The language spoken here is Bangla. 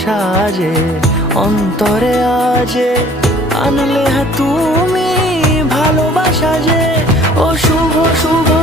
সাজে অন্তরে আজে আনলে তুমি ভালোবাসা যে ও শুভ শুভ